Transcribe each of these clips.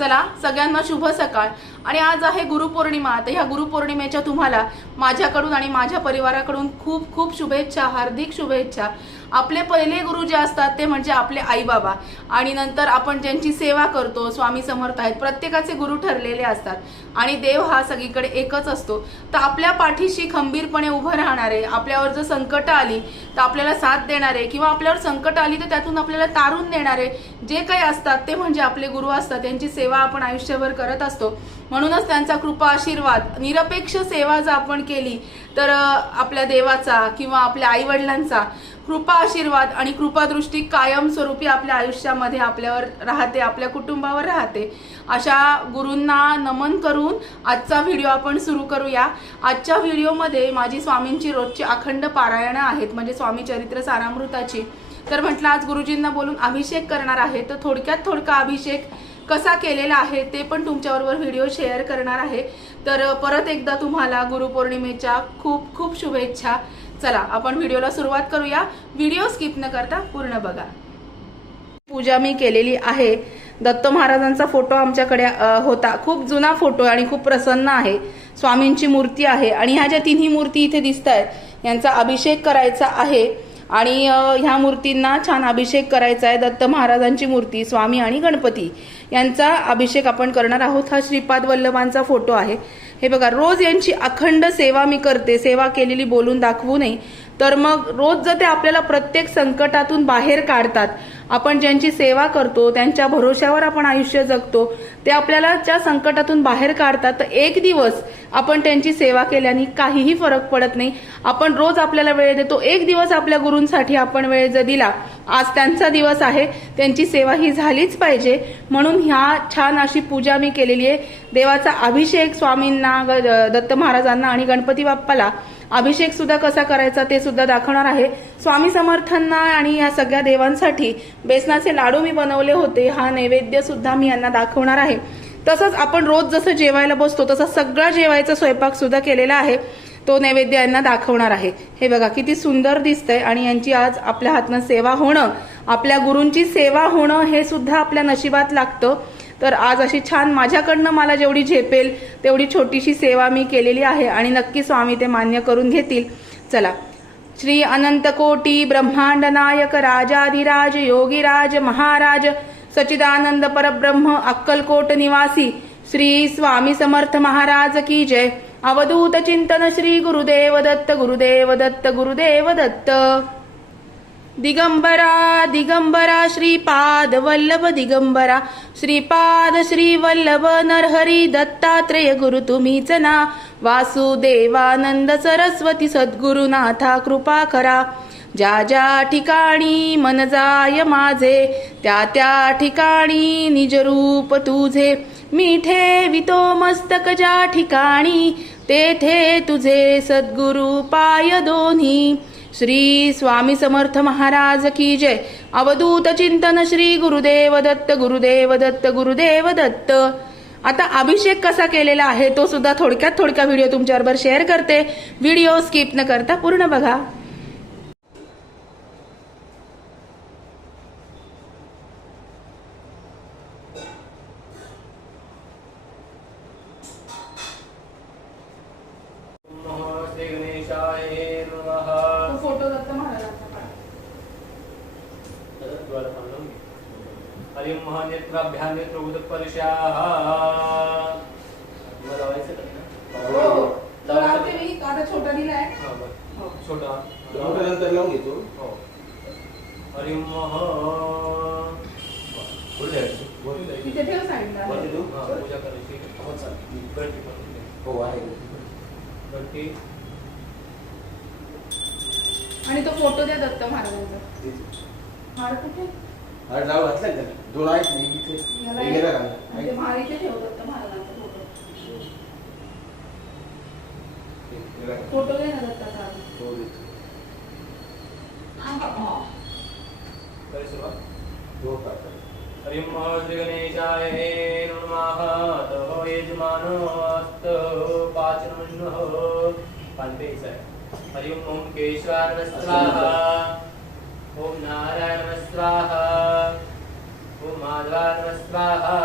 चला सगळ्यांना शुभ सकाळ। आणि आज आहे गुरुपौर्णिमा। तर ह्या गुरुपौर्णिमेच्या तुम्हाला माझ्याकडून आणि माझ्या परिवाराकडून खूप खूप शुभेच्छा, हार्दिक शुभेच्छा। आपले पहिले गुरु जे असतात ते म्हणजे आपले आई बाबा, आणि नंतर आपण ज्यांची सेवा करतो स्वामी समर्थ आहेत, प्रत्येकाचे गुरु ठरलेले असतात आणि देव हा सगळीकडे एकच असतो। तर आपल्या पाठीशी खंबीरपणे उभं राहणारे, आपल्यावर जर संकट आली तर आपल्याला साथ देणारे, किंवा आपल्यावर संकट आली तर त्यातून आपल्याला तारून देणारे जे काही असतात ते म्हणजे आपले गुरु असतात। त्यांची सेवा आपण आयुष्यभर करत असतो। म्हणूनच त्यांचा कृपा आशीर्वाद, निरपेक्ष सेवा जर आपण केली तर आपल्या देवाचा किंवा आपल्या आई वडिलांचा कृपा आशीर्वाद आणि कृपादृष्टी कायमस्वरूपी आपल्या आयुष्यामध्ये आपल्यावर राहते, आपल्या कुटुंबावर राहते। अशा गुरूंना नमन करून आजचा व्हिडिओ आपण सुरू करूया। आजच्या व्हिडिओमध्ये माझी स्वामींची रोजची अखंड पारायणं आहेत, म्हणजे स्वामी चरित्र सारामृताची। तर म्हटलं आज गुरुजींना बोलून अभिषेक करणार आहे, तर थोडक्यात थोडका अभिषेक कसा केलेला आहे ते पण तुमच्याबरोबर व्हिडिओ शेअर करणार आहे। तर परत एकदा तुम्हाला गुरुपौर्णिमेच्या खूप खूप शुभेच्छा। चला आपण व्हिडिओला सुरुवात करूया। व्हिडिओ स्किप न करता पूर्ण बघा। पूजा मी केलेली आहे। दत्त महाराजांचा फोटो आमच्याकडे होता, खूप जुना फोटो आणि खूप प्रसन्न आहे। स्वामींची मूर्ती आहे आणि ह्या ज्या तिन्ही मूर्ती इथे दिसत आहेत यांचा अभिषेक करायचा आहे आणि ह्या मूर्तींना छान अभिषेक करायचा आहे। दत्त महाराजांची मूर्ती, स्वामी आणि गणपती यांचा अभिषेक आपण करणार आहोत। हा श्रीपाद वल्लभांचा फोटो आहे। हे बघा, रोज यांची अखंड सेवा मी करते। सेवा केलेली बोलून दाखवू नये, तर मग रोज जर ते आपल्याला प्रत्येक संकटातून बाहेर काढतात, आपण ज्यांची सेवा करतो त्यांच्या भरोश्यावर आपण आयुष्य जगतो, ते आपल्याला ज्या संकटातून बाहेर काढतात, तर एक दिवस आपण त्यांची सेवा केल्याने काहीही फरक पडत नाही। आपण रोज आपल्याला वेळ देतो, एक दिवस आपल्या गुरूंसाठी आपण वेळ जर दिला, आज त्यांचा दिवस आहे, त्यांची सेवा ही झालीच पाहिजे। म्हणून ह्या छान अशी पूजा मी केलेली आहे। देवाचा अभिषेक स्वामींना, दत्त महाराजांना आणि गणपती बाप्पाला अभिषेक सुद्धा कसा करायचा ते सुद्धा दाखवणार आहे। स्वामी समर्थांना आणि या सगळ्या देवांसाठी बेसनाचे लाडू मी बनवले होते, हा नैवेद्य सुद्धा मी यांना दाखवणार आहे। तसंच आपण रोज जसं जेवायला बसतो तसं सगळा जेवायचा स्वयंपाक सुद्धा केलेला आहे, तो नैवेद्य यांना दाखवणार आहे। हे बघा किती सुंदर दिसतंय। आणि यांची आज आपल्या हातनं सेवा होणं, आपल्या गुरूंची सेवा होणं हे सुद्धा आपल्या नशिबात लागतं। तर आज अशी छान माझ्याकडनं मला जेवढी झेपेल तेवढी छोटीशी सेवा मी केलेली आहे आणि नक्की स्वामी ते मान्य करून घेतील। चला, श्री अनंत कोटी ब्रह्मांड नायक राजाधिराज योगीराज महाराज सच्चिदानंद परब्रह्म अक्कलकोट निवासी श्री स्वामी समर्थ महाराज की जय। अवधूत चिंतन श्री गुरुदेव दत्त, गुरुदेव दत्त, गुरुदेव दत्त। दिगंबरा दिगंबरा श्रीपाद वल्लभ दिगंबरा, श्रीपाद श्री वल्लभ नरहरी दत्तात्रेय गुरु तुम्हीच ना। वासुदेवानंद सरस्वती सद्गुरुनाथा कृपा करा। ज्या ज्या ठिकाणी मन जाय माझे, त्या त्या ठिकाणी निज रूप तुझे। मी ठेवितो मस्तक ज्या ठिकाणी, तेथे तुझे सद्गुरु पाय दोन्ही। श्री स्वामी समर्थ महाराज की जय। अवधूत चिंतन श्री गुरुदेव दत्त, गुरुदेव दत्त, गुरुदेव दत्त। आता अभिषेक कसा केलेला आहे तो सुद्धा थोडक्यात थोडका व्हिडिओ तुमच्याबरोबर शेअर करते। व्हिडिओ स्किप न करता पूर्ण बघा। फोटो दत्त महाराजांचा हरिम महानेत्राभ्याम नेत्रोदकपर्शाः लावते मी, आता छोटा दिलाय। छोटा नंतर लावून घेतो। हरिम तिथे ठेव साईडला। पूजा करायची हो आहे। आणि तो फोटो द्या दत्त महाराजांचा। हार कुठे? हार लाव घातलाय का? दोन आहेत मी इथे गेला का? म्हणजे मारीचे ठेव दत्त महाराजांचा फोटो। फोटो दे ना दत्ताचा। हो देतो। काय सुरुवात? हो का? हरिम श्री गणेशाय नमः। तो यजमानोस्त पाचनमन्नः पांडेय। हरि ओम केशवाय नमः स्वाहा, ओम नारायण नमः स्वाहा, ओम माधवाय नमः स्वाहा,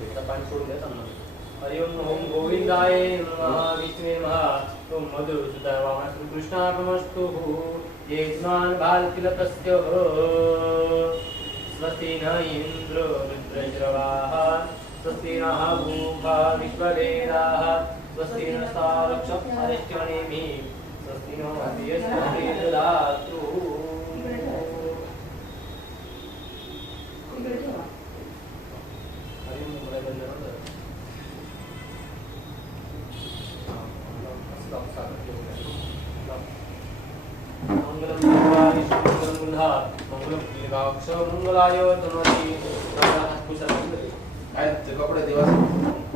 आता पाणी सोडून द्या चांगलं. हरि ओम गोविंदाय नमः विष्णवे नमः ओम मधुसूदन वामन कृष्णार्पणमस्तु ये स्नान भारतील तस्य स्वस्ति न इंद्र रुद्रश्रवाः स्वस्ति नः भूखा विश्ववेदाः स्वस्ति नस्तारक्षपरिष्ठनेमि स्वस्ति नो अधियस्मति ददातु. हरि ओम मंगलम भगवान मंगलम बुधा मंगलम दीर्घाक्ष मंगलाय तनोती हात पुसला काय ते कपडे देवाचे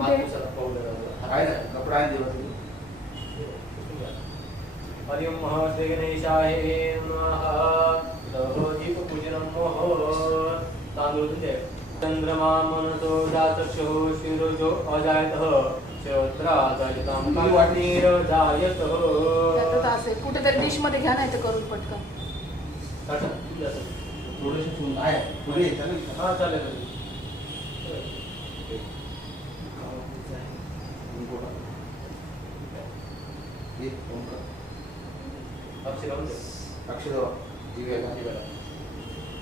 हात पुसला पावडर काय ना कपडा आहे देवाचे. हरि ओम श्री गणेशाय नमः दीप पूजनम मोह तांदूळ दे चंद्रमा मनसो जातक्षो शिरोजो अजायतः श्रोत्राजायतां कामनीरजायतः. त्यातच असेल कुठेतरी डिश मध्ये घ्या नाही तर करून पटकन. थोडेसे फुल आहे पुढे चालेल का? हा चालेल. ये ओंकार अक्षर दिव्याला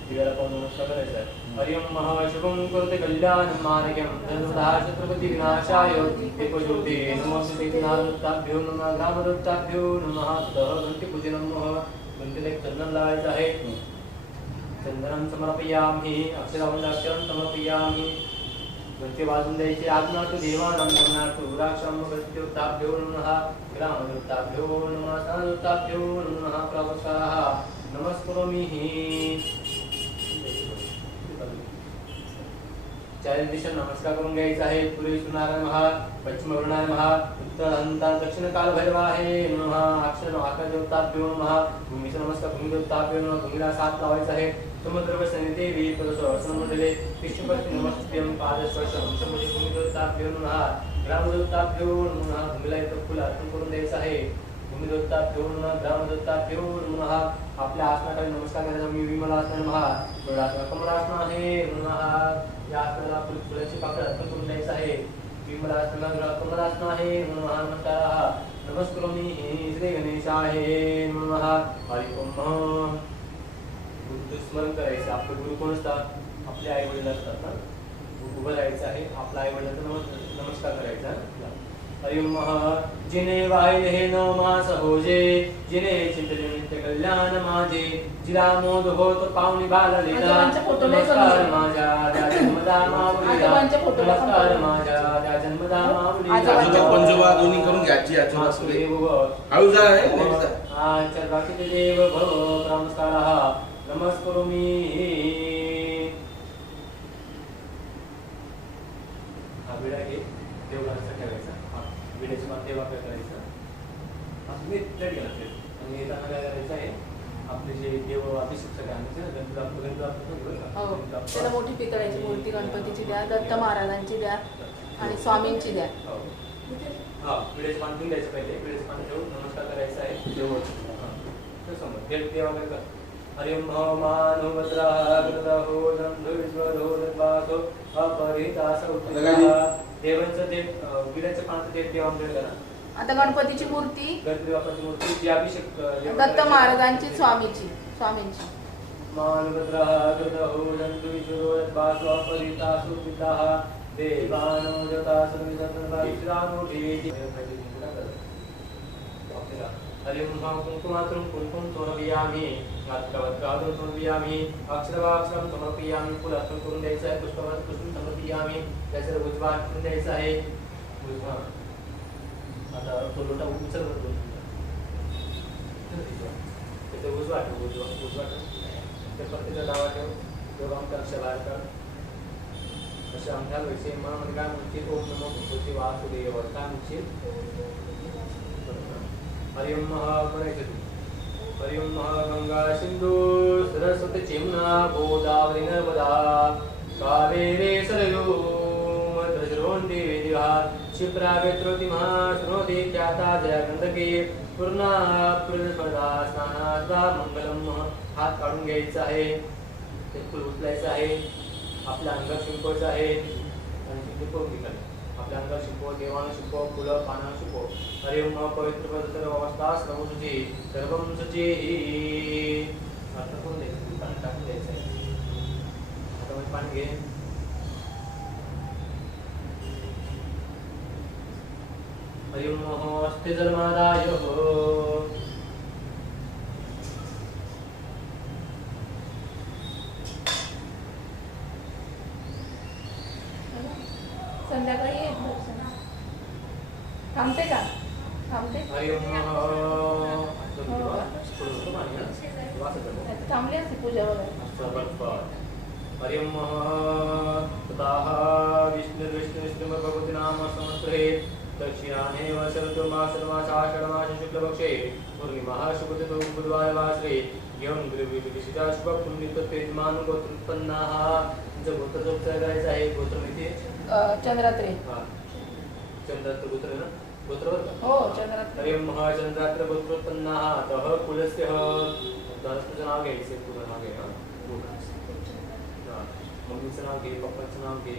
दिव्याला पाहून नमस्कार करायचा आहे. हरि ओम शुभम करोति कल्याणं मार्गं सर्वदा छत्रपती विनाशाय दीपज्योते नमस्ते नारदत्ताभ्यो नमः ग्रामदत्ताभ्यो नमः ततः गणपतिपूजनं गणपतीला एक चंदन लावायचं आहे. चंदनं समर्पयामि अक्षरं समर्पयामि. गणपती वाजून द्यायचे. आज्ञातु देवानां गमनातु राक्षां गणपत्योत्ताभ्यो नमः ग्रामदत्ताभ्यो नमः स्थानदत्ताभ्यो नमः प्रवक्ताः नमस्करोमि. चारी दिशा नमस्कार करून घ्यायचा आहे. पूर्वी सुनाराय महा पश्चिम वरुणाय महा उत्तर हंता दक्षिण काल भैरवाहे नमः अक्षर आकाशदेवताभ्यो नमः भूमीचा नमस्कार भूमिदेवताभ्यो नमः. भूमीला 7 लावायचा आहे. समुद्रव सनिदेवी परसमंडले विष्णुपती नमस्त्यं पादस्पर्श वंशमुखे भूमिदेवताभ्यो नमः ग्रामदेवताभ्यो नमः. भूमीला एक फुल अर्पण करून द्यायचं आहे. भूमिदेवताभ्यो नमः ग्रामदेवताभ्यो नमः. आपल्या आसनाखाली नमस्कार करायचा. मी विमलासन नमः कमलासन आहे नमः. या आसनाला फुलाची पाकळी अर्पण करून द्यायचं आहे. विमलासनाला कमलासन आहे नमः. नमस्कार नमस्करोमि श्री गणेशाय नमः. हरि ओम. गुरु स्मरण करायचं. आपले गुरु कोण असतात? आपले आई वडील असतात ना. उभं राहायचं आहे. आपल्या आई वडिलांचा नमस्कार करायचा. हरि ओम. जिने वाहिले हे 9 मास होजे जिने चिंतले नित्य कल्याण माझे जिला मोद होत पावनी बाललेला नमस्कार माझ्या त्या जन्मदा माऊलीला नमस्कार माझ्या त्या जन्मदा माऊलीला. आजोबा पंजोबा दोन्ही करून घ्यायची. आजोबा सुरे आळूजा आहे चर्वाकित देव भव नमस्कारः नमस्करोमि. हा विडा घे. देवघराचा ठेवायचा. विड्याची मान देवाकडे करायचं. तुम्ही प्लेट घ्या प्लेट. आणि येताना काय करायचं आहे? आपले जे देव अभिषेक आहे त्याला मोठी पितळाची मूर्ती गणपतीची द्या. दत्त महाराजांची द्या आणि स्वामींची द्या. हा विड्याची मान घेऊन द्यायचं. पहिले विड्याची मान ठेवून नमस्कार करायचा आहे. देव समोर देवाकडे कर. हरि ओम मानो वज्राहो जंधुविश्वरो दद्वासो अपरितास उत्तरा. देवांचं ते विड्याचं पानाचं ते देवांकडे करा. आता गणपतीची मूर्ती गणपती बाप्पाची मूर्ती जी अभिषेक दत्त महाराजांची स्वामींची. मानवद्राहो जंतुविश्वरो दद्वासो अपरितास उत्तरा देवानो जता सर्वसंतरानो देवी. हरि ओम कुंकुमात्रं कुंकुम समर्पयामि गात्रवत्कादं समर्पयामि अक्षरवाक्षरं समर्पयामि. फुल अर्पण करून द्यायचं आहे. पुष्पवाचं पुष्प समर्पयामि. त्याचं उजवा अर्पण द्यायचं आहे. उजवा आता तो लोटा उचल करतो. त्याचं उजवा ठेव. उजवा ठेव. ते प्रत्येक डावा ठेव. दोन अंक अक्षर बाहेर काढ. अशा अंकाल विषयी मन काय म्हणते ओम नमो भगवते वासुदेव काय म्हणते. हरि ओम म्हणायचं तू. हरि ओम गंगा सिंधू सरस्वती चिमना गोदावरी नर्मदा कावेरी सरयूं द्रजरोन्ति वेदिहा क्षिप्रा वेत्रोति महाश्रोति ख्याता जया गंधकी पूर्णा पूर्णस्पर्धा स्नानादा मंगलम. हात काढून घ्यायचा आहे. ते फुल उचलायचं आहे. आपल्या अंगात शिंपवायचं आहे. आणि ते पवित्र आपल्या अंगावर शिपो देवानं शिपो फुलं पानं शिपो हरि ओम पवित्र पद सर्व अवस्था सर्व शुची सर्वम शुची अर्थ करून द्यायचं पाणी टाकून द्यायचं आहे हातामध्ये पाणी घे हरि ओम अस्ते जन्मादाय संध्याकाळी ये दर्शन. थांबते का? थांबते? हरि ओम थांबली असते पूजा वगैरे. हरि ओम ततः विष्णु भगवती नाम संवत्सरे दक्षिणाने वर्षऋतुमासर्मासाषाढमास शुक्लपक्षे पूर्णिमाः शुभतिथौ बुधवारवासरे घेऊन गुरुविशिष्टा शुभपुण्यतत्वेजमान गोत्रोत्पन्नाः. तुमचं गोत्राचा उपचार करायचा आहे. गोत्र माहिती आहे? चंद्रात्रे. चंद्रात्र गोत्र आहे ना गोत्रावर का? हो चंद्रात्रे. हरि ओम चंद्रात्र गोत्रोत्पन्नाः तः कुलस्य तुझं नाव घ्यायचं पूर्ण नाव घे. मम्मीचं नाव घे पप्पाचं नाव घे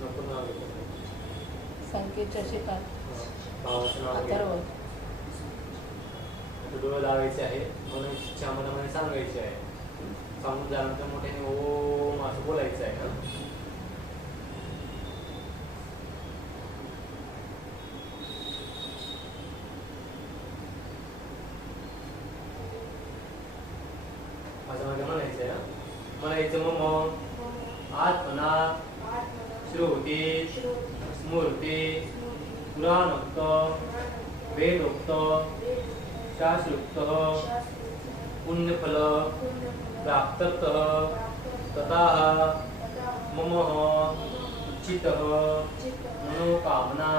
नको नाव घे संकेत शशिकांत भावाचं नाव घे. अथर्व. डोळे लावायचे आहे म्हणून इच्छा मनामध्ये सांगायची आहे. सांगून झाल्यानंतर मोठ्याने ओम असं बोलायचं आहे. असं माझं म्हणायचं आहे. म्हणायचं मम आत्मना श्रुती स्मृती पुराणोक्त वेदोक्त शास्त्रोक्त पुण्यफल प्राप्ततः ततः मम इच्छितः मनोकामना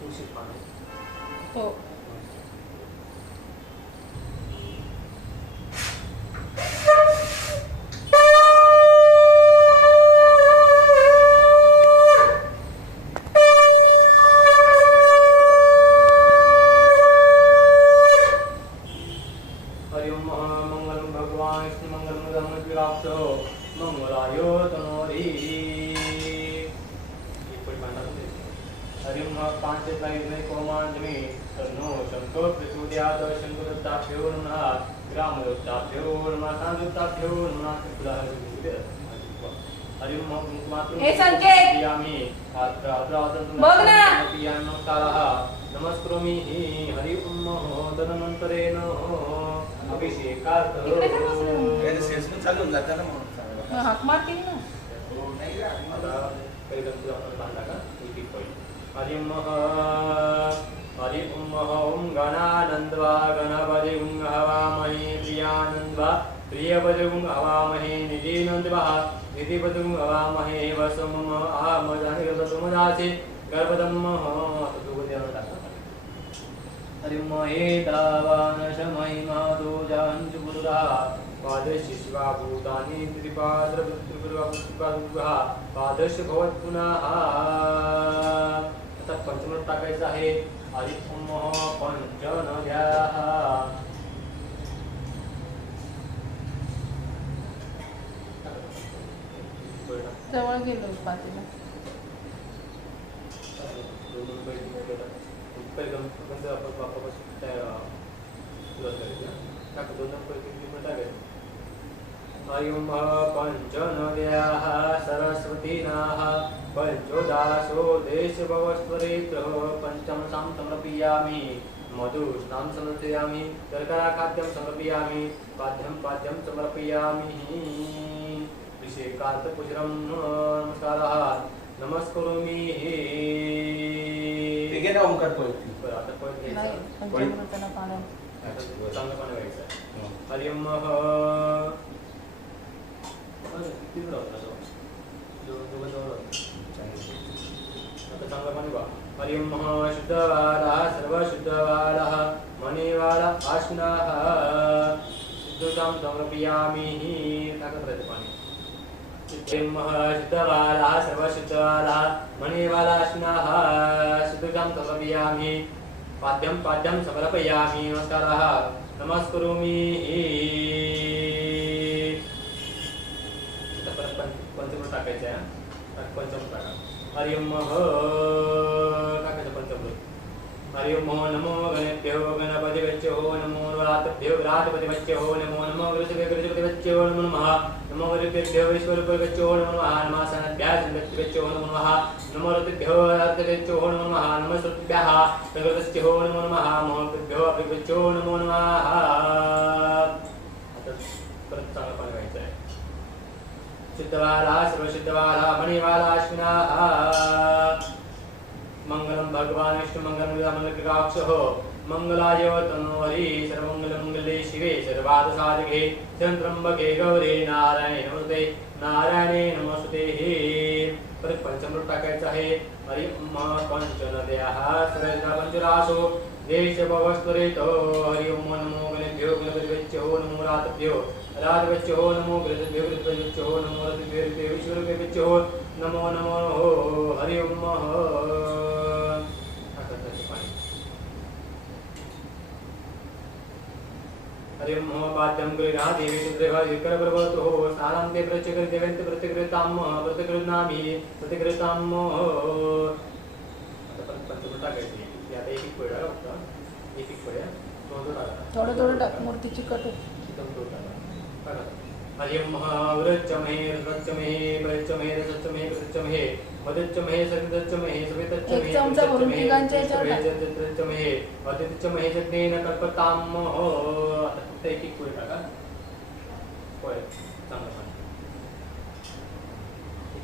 तुळशी पाणी हो. हरि ओम मंगलम भगवान विष्णु मंगलम धर्मविराक्ष मंगलाय तनोरी. हरि ओम पांचतायुधे कोमांजमे तन्नो शंकर प्रचोदयात् शंकरदत्ताभ्यो नमः ग्रामदत्ताभ्यो नमः साधुदत्ताभ्यो नमः त्रिपुराः. हरि ओम कुंकुमात्मकं हे संकेत! पियामि बघ ना! पियामि नमस्कारः नमस्करोमि. हरि ओम तदनंतरेण अभिषेकार्थ इकडे काय बसलं? काय ते सेल्समन चालू होऊन जातं ना म्हणून सांगायला. हाक मारतील ना. नाही रे, आधी आता काही गणपती आपण बांधला का एक पॉईंट. हरि ओम ओम गणानंदवा गणपति गुं हवामहे प्रियानंदवा प्रियपति गुं हवामहे निधिनंदवा निधिपति गुं हवामहे वसुम आमदासे गर्भदम हरि ओम हे दावान शमहि माधो जांचु बुधा पादस्य शिवा भूतानि त्रिपाद्रपुत्रपुरवा पादस्य भवत् पुनः. आता पंचमृत टाकायचं आहे. हरि ओम पंचनद्याः जवळ गेलो पातीला. हरि ओम पंचनद्याः सरस्वतीनाः पंचोदासो देशभवस्त्वरेतः पंचमसां समर्पयामि मधुस्नां समर्पयामि शर्करा खाद्यं समर्पयामि पाद्यं समर्पयामि. अभिषेकार्थ पुष्पं नमस्कारः नमस्करोमि. ठीक आहे ना ओंकार पळती. बरं आता पळत नाही घ्यायचं. पंचमृताला पाणी. चांगलं पाणी व्हायचं. हरि ओम तिकडं होता तो. दोघं जवळ होते. आता चांगलं पाणी व्हा. हरि ओम शुद्धवाडः सर्वशुद्धवाडः मणिवाडा आश्नाः शुद्धतां समर्पयामि. टाकत राहायचं पाणी. शुद्धवाला सर्वशुद्धवाला मणिवाला स्नाः शुद्धं समर्पयामि पाद्यं समर्पयामि नमस्कारः नमस्करोमि पंचमृत टाकायचं आहे पंचमृत टाका हरि ओम टाकायचं पंचमृत हरि ओम नमो गणेभ्यो गणपतिभ्यो नमो व्रातभ्यो व्रातपतिभ्यो नमो नमो गृहपतिभ्यो नमो नमः नमो ऋभ्यो विश्वरूपभ्यो नमो नमः नमः सनभ्यः सनभ्यो नमो नमः नमो ऋभ्यो ऋभ्यो नमो नमः नमः श्रुतिभ्यः प्रकृतभ्यो नमो नमः मोहभ्यो अभिभ्यो नमो नमः आता परत चांगलं पाणी व्हायचं आहे शुद्धवाला सर्वशुद्धवाला मणिवाला अश्विनाः मंगलम भगवान विष्णु मंगलमंगलाक्षः मंगलाय तनोहरि सर्वमंगलमंगले शिवे सर्वार्थसाधके त्र्यंबके गौरी नारायणे नमस्ते परत पंचमृत टाकायचं आहे हरि पंचनद्याः सर्वदा पंचरासो देशभवस्तरेतो हरि ओम नमो गणेभ्यो गणपतिभ्यो नमो रातभ्यो नमो गृहभ्यो नमो रतिभ्यो विश्वरूपेभ्यो नमो नमो हरि ओम हरि ओम पाद्यं गृहा देवी सुदेवा विक्रमवतो स्नानं ते प्रचक्र देवन्त प्रतिकृतां प्रतिकृतामि प्रतिकृतां आता पंचमृत टाकायची आता एक वेळा फक्त एक वेळा थोडं टाक मूर्तीची कट हरि ओम वृच्चमहे रच्चमहे प्रच्चमहे रच्चमहे प्रच्चमहे मदच्चमहे सवितच्चमहे सवितच्चमहे एक चमचा भरून तिघांच्या याच्यावर टाक. प्रच्चमहे अतिच्चमहे जज्ञेन कल्पतां आता फक्त एक वेळ टाका होय चांगलं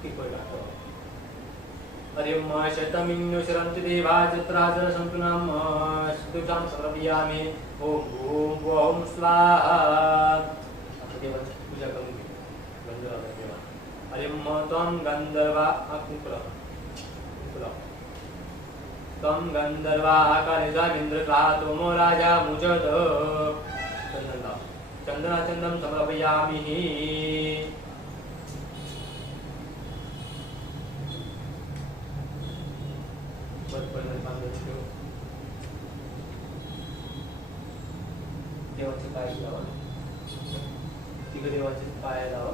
एक वेळ टाका हरि ओम शतमिन्नु शरन्ति देवा चत्राजर सन्तुनां सुदुषां समर्पयामि ओम ओम स्वाहा देवाची पूजा करून घे गंधर्व देवा हरि ओम त्वं गंधर्वा त्वं गंधर्वा कालिदामिन्द्रक्रातोमो राजा मुजत चंदनाचंदं समर्पयामि देवाचे पाय लावा देवाचे पाय लावा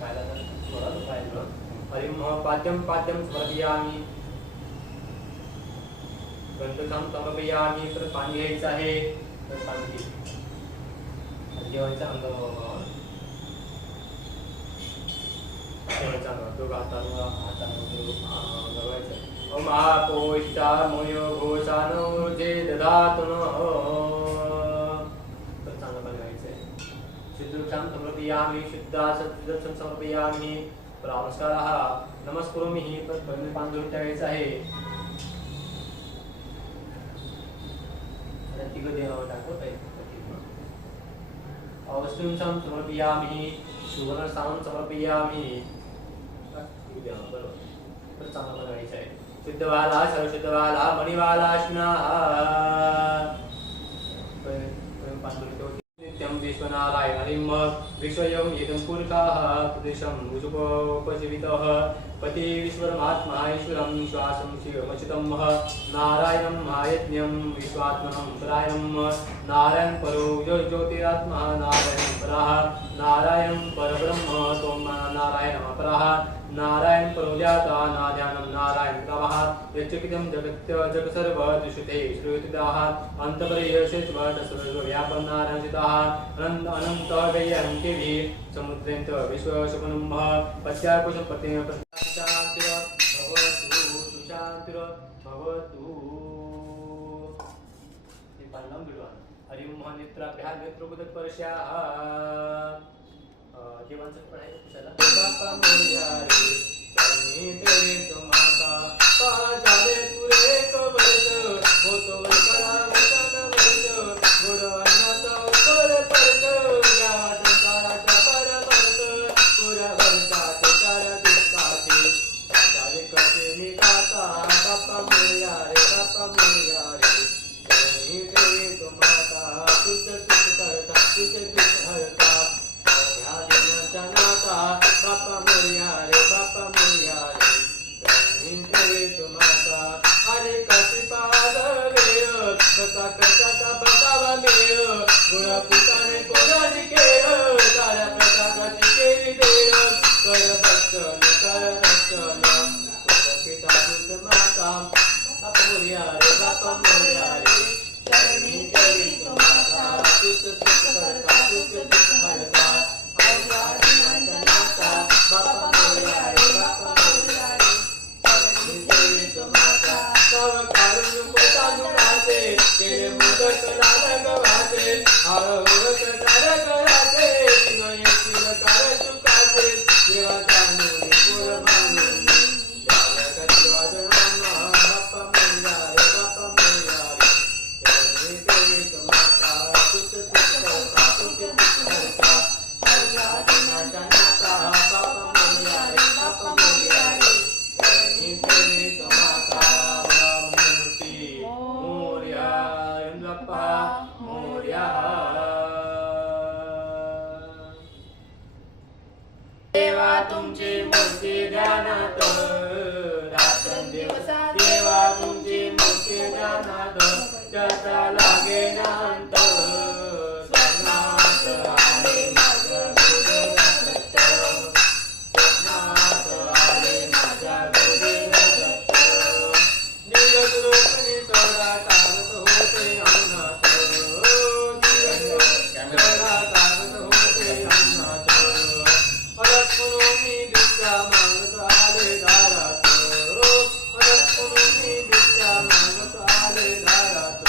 पायाला थोडा पाय लावा हरि ओम पाद्यं समर्पयामि गंधकं समर्पयामि तर पाणी घ्यायचं आहे तर पाणी घे देवाच्या अंगावर देवाच्या अंगावर तो हातानं गरवायचं ओम आपोष्टा मोयो घोषानो जे दधातुनः तर चांगलं पाणी घ्यायचं आहे शुद्धं समर्पयामि शुद्धासत्सं समर्पयामि नमस्कारः नमस्करोमि तर पहिले पाणी जोडून ठेवायचं आहे आता तिघं देवावर टाकलं पाहिजे अवस्तुं समर्पयामि सुवर्णस्थानं समर्पयामि बरोबर तर चांगलं पाणी घ्यायचं आहे शुद्धवाला सर्वशुद्धवाला मणिवाला स्नाः नित्यं विश्वनारायण हरिं विश्वयं येदं पुरुषाः प्रदेशं मुजुपोपजीवितः पति विश्वरमात्मा ईश्वरं श्वासं शिवमचितं नारायणं महायज्ञं विश्वात्मनं परायणं नारायण परो ज्योतिरात्मा नारायणं परः नारायणं परब्रह्म सोम नारायणं परः नारायण परोजाता नाध्यानं नारायण प्रभः यच्चकितं जगत् सर्व दृश्यते श्रूयतिदाः अन्तपरियशेष्वत् सर्वव्यापन्नारायणचिताः अनन्त गय्यन्तिभिः समुद्रेन्त विश्वशकुनुम्भः पश्चाकुशपतिं भवतु सुशान्तिर् भवतु पालनं बिडवा हरि ओम नेत्राभ्यां नेत्रोपदपर्श्याः देवांचं पढायचं कशाला बाप्पा मोरया रे करणे तेरे तो माता पाजाले तुरे कवच होतो वरकरा वचन वच गुरवनाचा पर परत गावात काराचा पर परत पुरा भरताचे कर दुःखाचे पाजाले कसे मी गाता बाप्पा मोरया रे करणे तेरे तो माता तुझ करता तुझ हरता नाता बाप्पा मोरया देवाचा मोरे गोड बांधून द्याव्या करी वाजनांना बाप्पा मोरया रे बाप्पा मोरया रे देवी माता तुझ करता तुझ करता हरला दिनाच्या नाता बाप्पा मोरया रे बाप्पा मोरया रे देवी माता मूर्ती मोरया बाप्पा मोरया देवा तुमची मूर्ती ध्यानात रात्रंदिवस देवा तुमची मूर्ती ध्यानात त्याचा लागे नांत स्वप्नात आले माझ्या गुरुदेव स्वप्नात आले माझ्या गुरुदेव नियत रूपने चढा कागद होते अंगणात चढा कागद होते अंगणात परत म्हणून मी भिक्षा मागत आले दारात परत म्हणून मी भिक्षा मागत आले दारात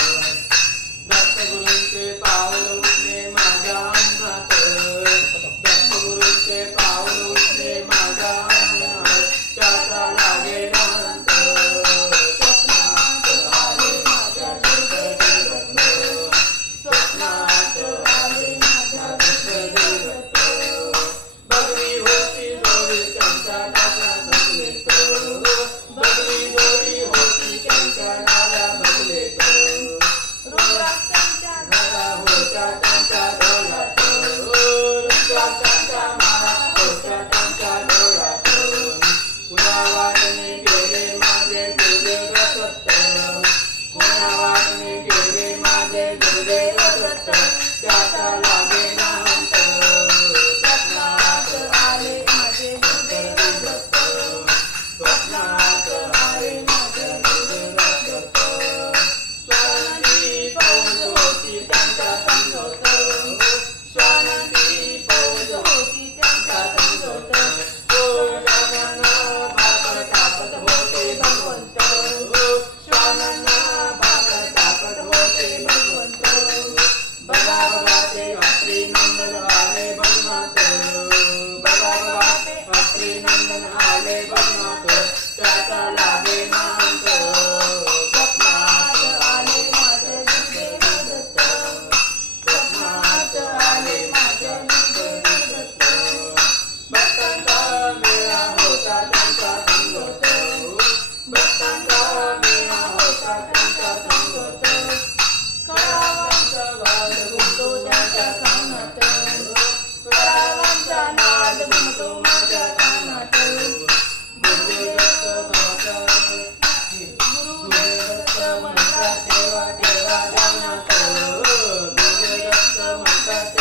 दत्तगुरूंचे पाऊल उठले माझ्या अंगणात दत्तगुरूंचे पाऊल उठले माझ्या अंगणात त्याचा लागे नांत स्वप्नात आले माझ्या दुर्गदैवत स्वप्नात आले माझ्या दुर्गदैवत बगरी होती जोडी त्यांच्या डाव्या बगलेत बगरी जोडी होती त्यांच्या डाव्या बगलेत रुद्राक्षांच्या माळा होत्या त्यांच्या डोळ्यात रुद्राक्षांच्या माळा होत्या त्यांच्या डोळ्यात कुणा वाटणे गेले माझे गुरुदेव दत्त कुणा वाटणे गेले माझे गुरुदेव दत्त त्याचा लागे नांत स्वप्नात आले माझे गुरुदेव दत्त स्वप्नात आले माझे गुरुदेव दत्त स्वानंदी फौज होती त्यांच्या संगत स्वानंदी फौज होती त्यांच्या संगत श्वानांना भाकर टाकत होते भगवंत श्वानांना भाकर टाकत होते भगवंत बघा बघा ते अत्री नंदन आले बघनात बघा बघा ते अत्री नंदन आले बघनात त्याचा लागे नांत स्वप्नात आले माझे गुरुदेव दत्त स्वप्नात आले माझे गुरुदेव दत्त भक्तांचा मेळा होता त्यांचा संगत भक्तांचा मेळा होता त्यांच्या संगत कळावांचा वाद घुमतो त्यांच्या कानात कळावांचा नाद घुमतो माझ्या कानात गुरुदेव दत्त म्हणतात देवा देवा ध्यानात गुरुदेव दत्त म्हणतात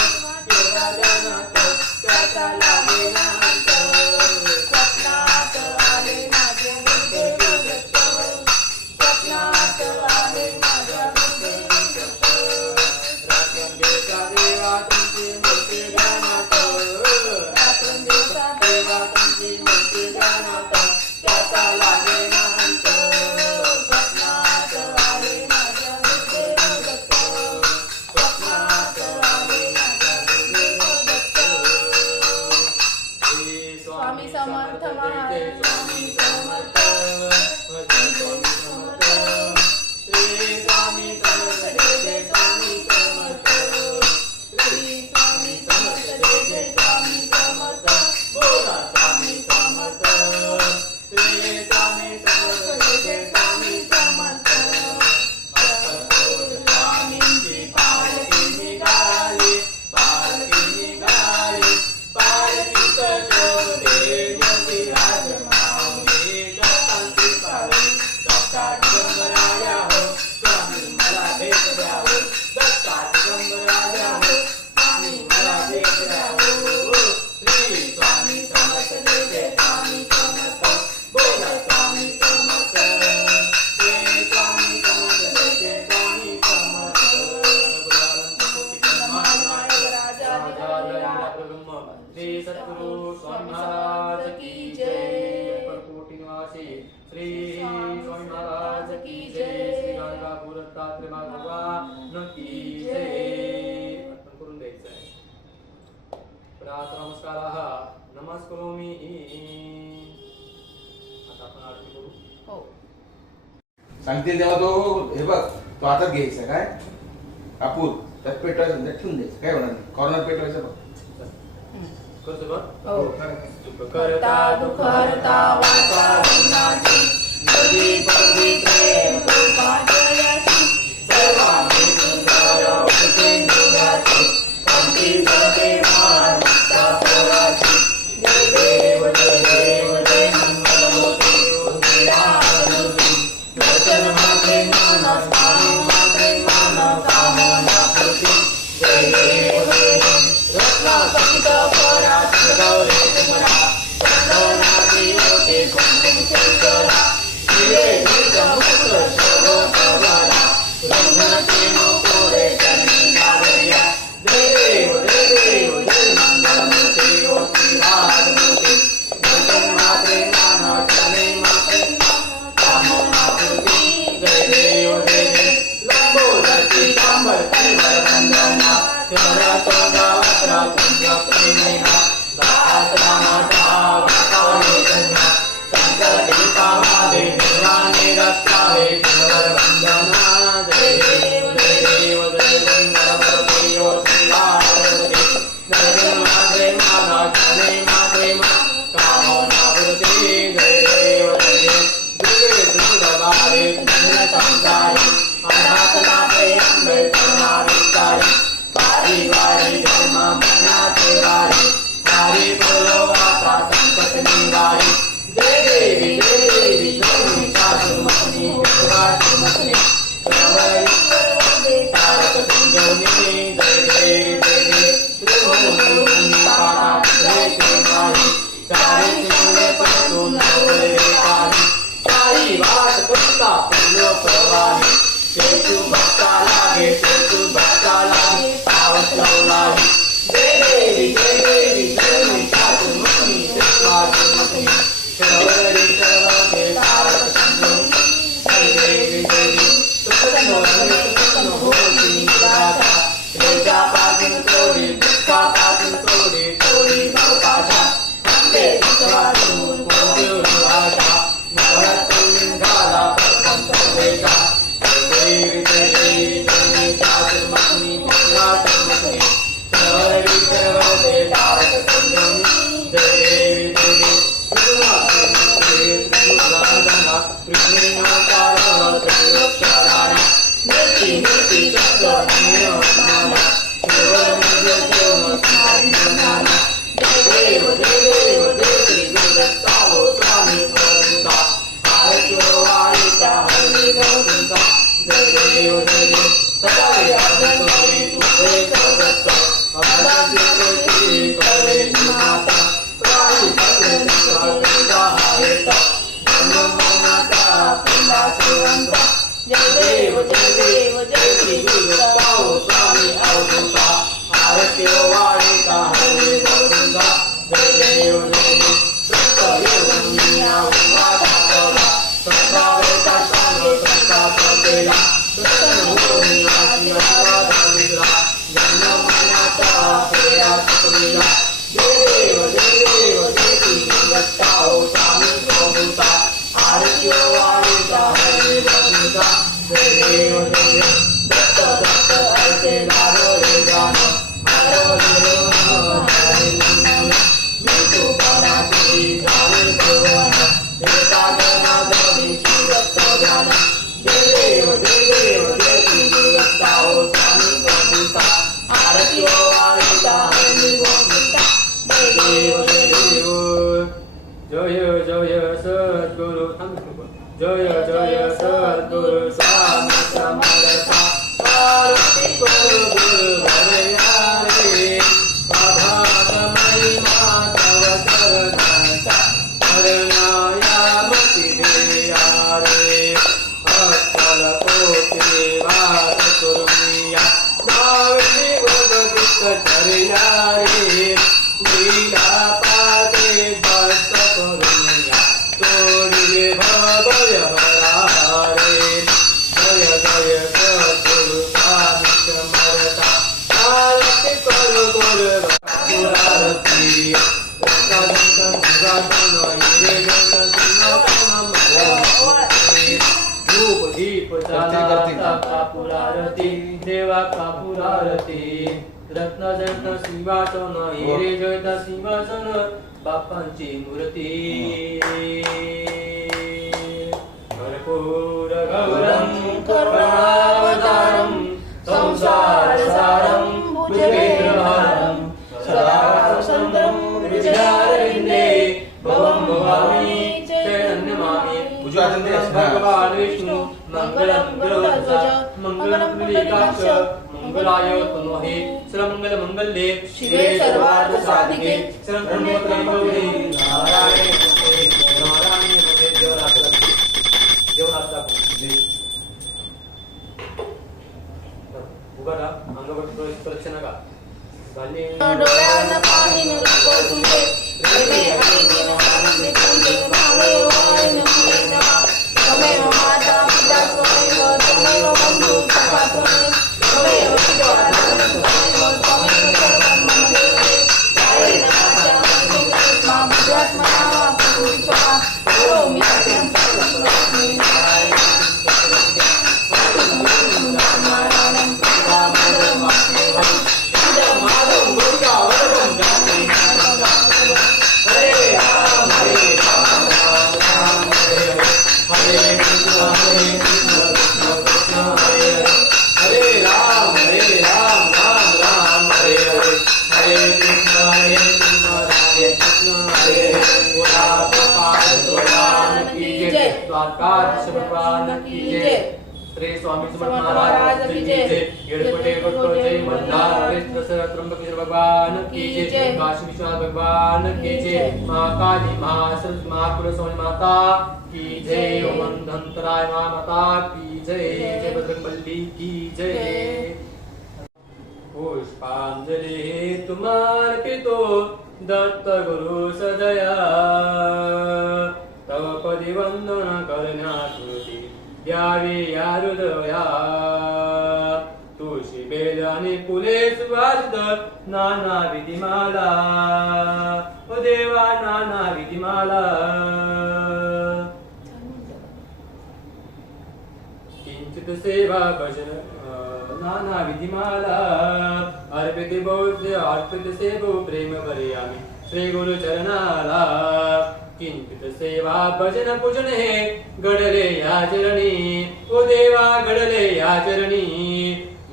देवा ध्यानात त्याचा लागे नांत स्वप्नात आले माझे गुरुदेव दत्त स्वप्नात आले माझ्या गुरुदेव दत्त रात्रंदिवसा देवा तुमची मूर्ती ध्यानात रात्रंदिवसा देवा तुमची मूर्ती ध्यानात त्याचा लागे नांत स्वप्नात आले माझ्या गुरुदेव दत्त स्वप्नात आले माझ्या गुरुदेव दत्त श्री स्वामी समर्थ महाराज स्वामी समर्थ जय स्वामी समर्थ श्री स्वामी समर्थ जय स्वामी समर्थ श्री स्वामी समर्थ जय स्वामी समर्थ बोला स्वामी समर्थ श्री स्वामी समर्थ जय स्वामी समर्थ स्वामींची पालखी निघाली पालखीत शोभते यतिराज माऊली दत्तांची पालखी दत्ता दिगंबराया हो स्वामी मला भेट द्या हो दत्ता दिगंबराया हो स्वामी मला भेट द्या हो श्री स्वामी समर्थ जय स्वामी समर्थ बोला स्वामी समर्थ श्री स्वामी समर्थ जय स्वामी समर्थ श्री सद्गुरु स्वामी महाराज की जय परकोटी निवासी श्री स्वामी महाराज की जय श्री गाणगापूर दत्तात्रय भगवान की जय अर्पण करून द्यायचं आहे प्रात नमस्कार नमस्करोमि. आता आपण आरती करू. हो. सांगतील तेव्हा तो हे बघ तो हातात घ्यायचा काय कापूर त्यात पेटवायचं त्यात ठेवून द्यायचं काय होणार नाही कॉर्नर पेटवायचं बघ करतो बघ. हो. सुख करता दुखहर्ता वाचा विघ्नाची, तुझी पदवी प्रेम कृपा जयाची, सर्वांची सुंदर उपकेंद्राची, पंक्ती जगते मान मुक्ता पोराची. जय देव जय देव जय मंगलमूर्ती, लीलामूर्ती, वचन मात्रे मानस कामो मात्रे मानस कामना पूर्ती. जय देव जय देव रत्नाखचित पराची गौरे तुमरा, चंदनाची होते कुंकुम शंकरा, हिरे धीर मुक्त शोभो प्रभाला, रंगनचे मोकोरे चरणी नागरिया. जय देव जय मंगलमूर्ती ओ श्रीवारमूर्ती, वचन मात्रे मानस कामे मात्रे कामना पूर्ती. जय देव लंबोदरची चांबर कैवर वंदना, चंद्रा चंद्रा वस्त्रा चंद्र प्रेमैना, दासरा माता वाकाळे कन्या, संकटी पावावे निर्वाणे रक्षावे चंद्र वंदना. जय देव जय मंगलमूर्ती ओ श्रीवारमूर्ती, जय मात्रे माना कामे मात्रे मा कामना पूर्ती. जय देव दुर्गे दुर्गवारे चंद्र संसारी, अनाथना प्रेयंबे करुणाविकारी, वारी वारी धर्म मनाचे वारी, हरी बोलो आता संकट निवारी. जय देवी जय महिषासुरमर्दिनी, दुर्गासुरमर्दिनी, सर्वैश्वर्यदे तारक संजीवनी. जय देवी त्रिभुवनी पाता सुरेशे माही, चारी चिन्हे परतून नवरे काली, सारी वाट करता फुलो प्रवाही, शेषु भक्ता लागे शेषु भक्ता लागे पावस लवलाही. जय देवी जय महिषासुरमर्दिनी, दुर्गासुरमर्दिनी, सर्वैश्वर्यदे तारक संजीवनी. जय देवी सुखद होती निराशा, क्लेशापासून सोडी दुःखापासून सोडी भवपाशा, अंबे तुझ्यापासून कोटी उर्वाशा, नवरात्री निघाला प्रथम प्रवेशा. जय देवी जय महिषासुरमर्दिनी, दुर्गासुरमर्दिनी, सर्वैश्वर्यदे तारक संजीवनी. जय देवी त्रिगुणात्मका कृष्णेनाकार त्रयोक्षराणा, नीति नीति शब्द नियमनाना, केवलमध्य जीवन स्मारी ज्ञाना. जय देव जय श्रीगुरुदत्तावो स्वामी प्रभुता, आरत्यो वाणिता हरि गौतुका. जय देव सदा यादतोरी तुझे सर्वस्व, अमरज्योती करे माता, प्राणी पत्रिका तुझा हारेता, जन्मनाता पिंडा सेवंता. जय देव जय श्रीगुरुदत्तावो स्वामी अवधूता, आरत्यो वाणिता हरि गौतुका. जय देव सत्ययोगिया वाचा कला, सदावेता सांगो संता प्रतेला, सत्ययोगियाची आराधना विग्रह, जन्मनाता पेरा सकलेला. जय देव जय श्रीगुरुदत्तावो स्वामी अवधूता, आरत्यो वाणिता हरि गौतुका. जय देव दत्त दत्त ऐसे लाडो रे गाणं, हरो हरे नमः. मी तुकाराची झाले भगवान, एका जनार्दनी श्रीदत्त ध्यान. जय देव जय श्रीगुरुदत्तावो स्वामी अवधूता, आरत्यो वाणिता हरि गौतुका. जय देव जय सद्गुरु जय सद्गुरु स्वामी समर्था, आरती करो गुरु भरयारे, अभाग महिमा तव करण्याचा, हरणायामती देया रे. अक्कल कोटी वाट करुनिया, नावली भगतिक चर्या रे. लीला पाते भक्त करुनिया, तोडिले भय हरा रे. कापुरारती देवा कापुरारती रत्न जयंत सिंहासन हिरे जयंत सिंहासन बाप्पांची मूर्ती कर्पूर गौरम करुणावतारम संसार सारम भुजगेन्द्रहारम सदा वसंतम हृदयारविंदे भवं भवामि चरणमामि भगवान विष्णु मंगलम गरुडध्वज मंगलम पुंडरीकाक्ष मंगलाय तनोहे सर्वमंगल मंगल्ये शिवे सर्वार्थ साधिके शरण्ये नारायण उघडा अंगावर प्रदक्षिणा का डोळ्यानं पाहिन रूप तुझे प्रेमे आणि दिनमानंदे तुझे भावे वाळीन फुले नवा त्वमेव माता पिता त्वमेव बंधू सखा त्वमेव विद्वान त्वमेव सर्वं मम देवे कायेन वाचा मनसेन्द्रियर्वा बुद्ध्यात्मना वा प्रकृतिस्वहा करोमि सत्यं परमं श्री स्वामी समर्थ महाराज की जय येडकोटे जय मंदार त्र्यंबकेश्वर भगवान की जय काशी विश्वनाथ भगवान की जय मां काली मां सरस्वती मां स्वामी माता की जय ओम धनंतराय मां माता की जय जय बजरंगबली की जय पुष्पांजलि तुम्हार्पितो दत्त गुरु सदया तव पदी वंदन करण्याकृती द्यावी या हृदया तुळशी बेल आणि फुले सुवासित नाना विधिमाला ओ देवा नाना विधिमाला किंचित सेवा भजन नाना विधिमाला अर्पित बहु अर्पित सेवो प्रेम भरयामी श्री गुरु चरणाला किंचित सेवा भजन पूजन हे घडले या चरणी ओ देवा घडले या चरणी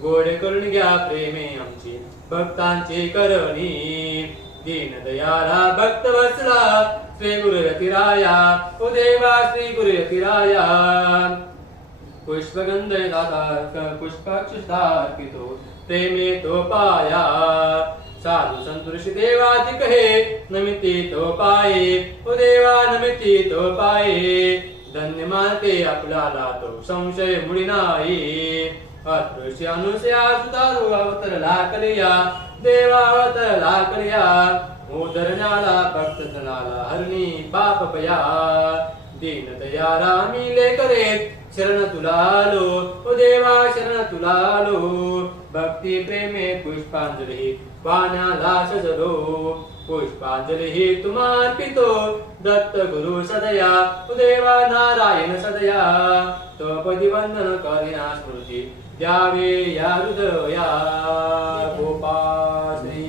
गोड करून घ्या प्रेमे आमची भक्तांची करणी दीन दयाला भक्त वत्सला श्री गुरु रतिराया ओ देवा श्री गुरु रतिराया पुष्पगंध दाता पुष्पाक्षितार्पितो प्रेमे तो पाया साधु संतुष देवाधिक हे नमिती तो पाये ओ देवा नमिती तो पाये धन्य मानते आपल्याला तो संशय मुळी नाही अदृश्य अनुसया सुतारू अवतरला कलिया देवा अवतरला कलिया उदरण्याला भक्त जनाला हरणी पाप भया दीन दयाला मिले करे शरण तुला आलो ओ देवा शरण तुला आलो भक्ती प्रेमे पुष्पांजली वाण्याला सजलो पुष्पांजली तुम्हार्पितो दत्त गुरु सदया ओ देवा नारायण सदया तो पदी वंदन करिना स्मृती द्यावे या हृदया गोपाल श्री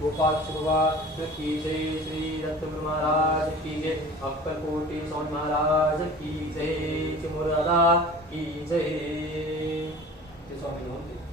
गोपाल भगवान की जय श्री दत्त गुरु महाराज की जय अक्कलकोटी स्वामी महाराज की जय चिमुरदा की जय स्वामी